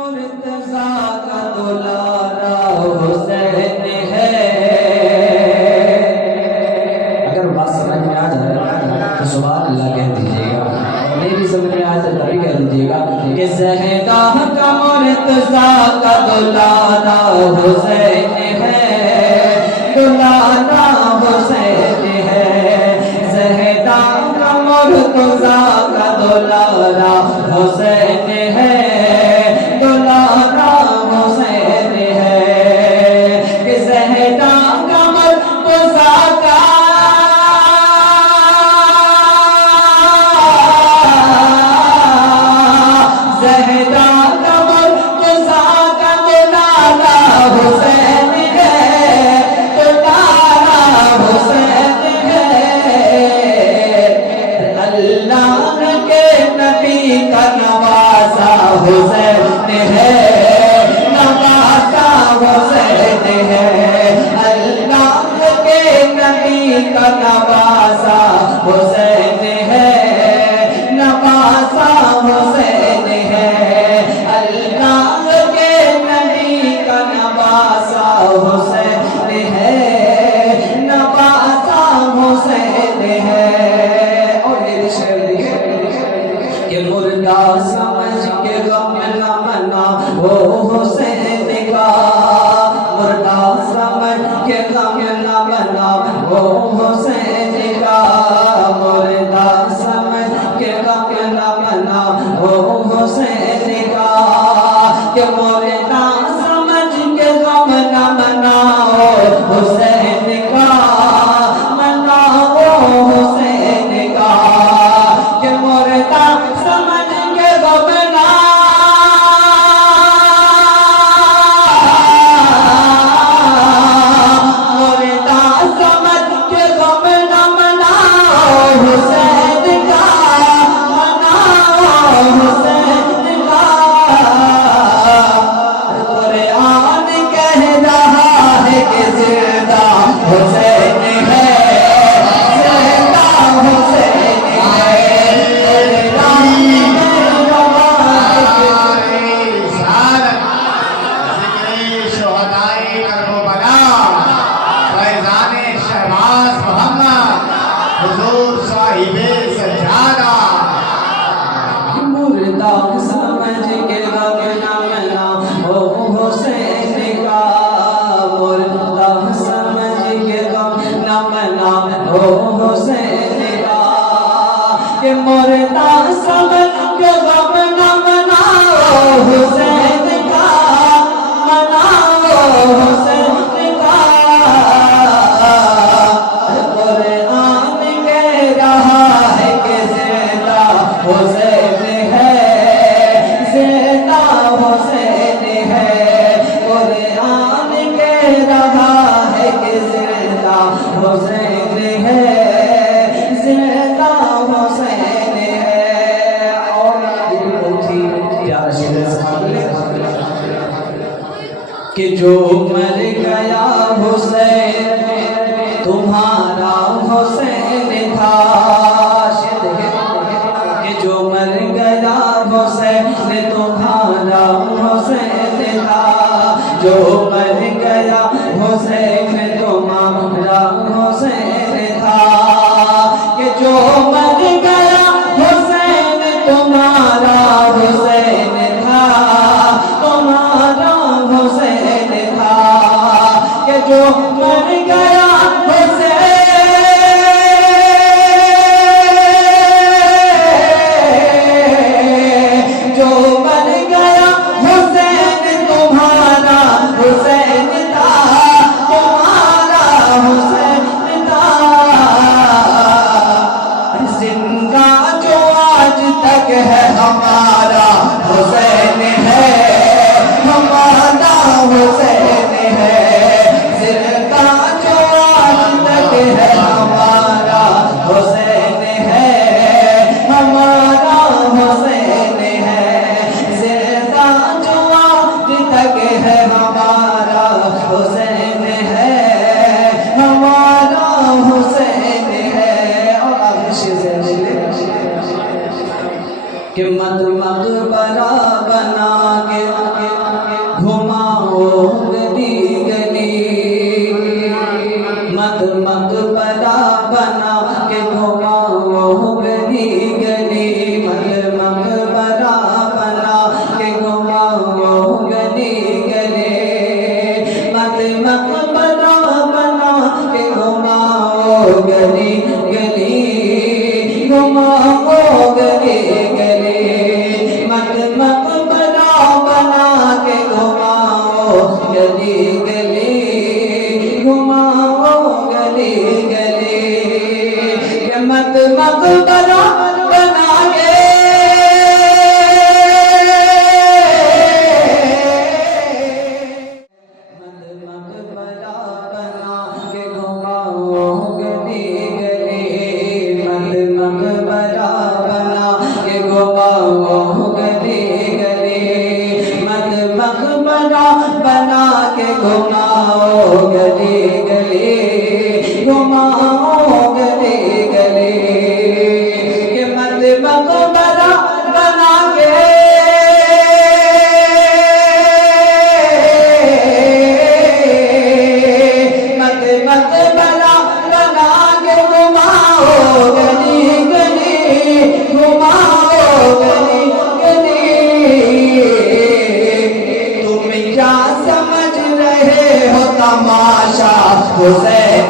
मुर्तज़ा का दुलारा हुसैन है। अगर बात समझ में आ जाए तो सुभान अल्लाह कह दीजिएगा, नहीं भी समझ में आ जाए तभी कह दीजिएगा कि ज़हरा का मुर्तज़ा का दुलारा हुसैन है, दुलारा हुसैन है। ज़हरा का मुर्तज़ा का दुलारा हुसैन है, दुलारा हुसैन है। कि ज़हरा का मुर्तज़ा का ज़हरा का मुर्तज़ा का दुलारा हुसैन है, दुलारा हुसैन है। अल्लाह के नबी का नवाज़ा हुसैन है, नवाज़ा हुसैन है। अल्लाह के नबी का नवाज़ा हुसैन है, नवाज़ा हुसैन है। अल्लाह के नबी का नवाज़ा हुसैन है, नवाज़ा हुसैन है। और ये शेर कि मुर्दा समझ के गम न मना वो हुसैन का, मुर्दा समझ के गम न मना वो हुसैन का, मुर्दा समझ के गम न मना वो हुसैन का। कि मुर्दा समझ के गम न मनाओ हुसैन का, मनाओ हुसैन का। कि मुर्दा समझ के गम ना मुर्दा समझ के गम न मनाओ हुसैन का, मनाओ हुसैन का। कुरान कह रहा है कि जिंदा हुसैन है, जिंदा हुसैन है। मुर्दा समझ के गम न मनाओ हुसैन का, मुर्दा समझ के गम न मनाओ हुसैन का। कि मुर्दा समझ के गम न मनाओ हुसैन का, मनाओ हुसैन का। कुरान कह रहा है कि जिंदा हुसैन है, जिंदा हुसैन है। कुरान कह रहा है कि जिंदा हुसैन है, जिंदा हुसैन है। और बहुत ही प्यारा शेर कि जो मर गया हुसैन तुम्हारा हुसैन था। कि जो मर गया हुसैन तुम्हारा हुसैन था, जो मर गया हुसैन तुम्हारा हुसैन था। कि जो मर गया हुसैन तुम्हारा हुसैन था, तुम्हारा हुसैन था। कि जो मर गया हुसैन, जो मर गया हुसैन तुम्हारा हुसैन था, तुम्हारा हुसैन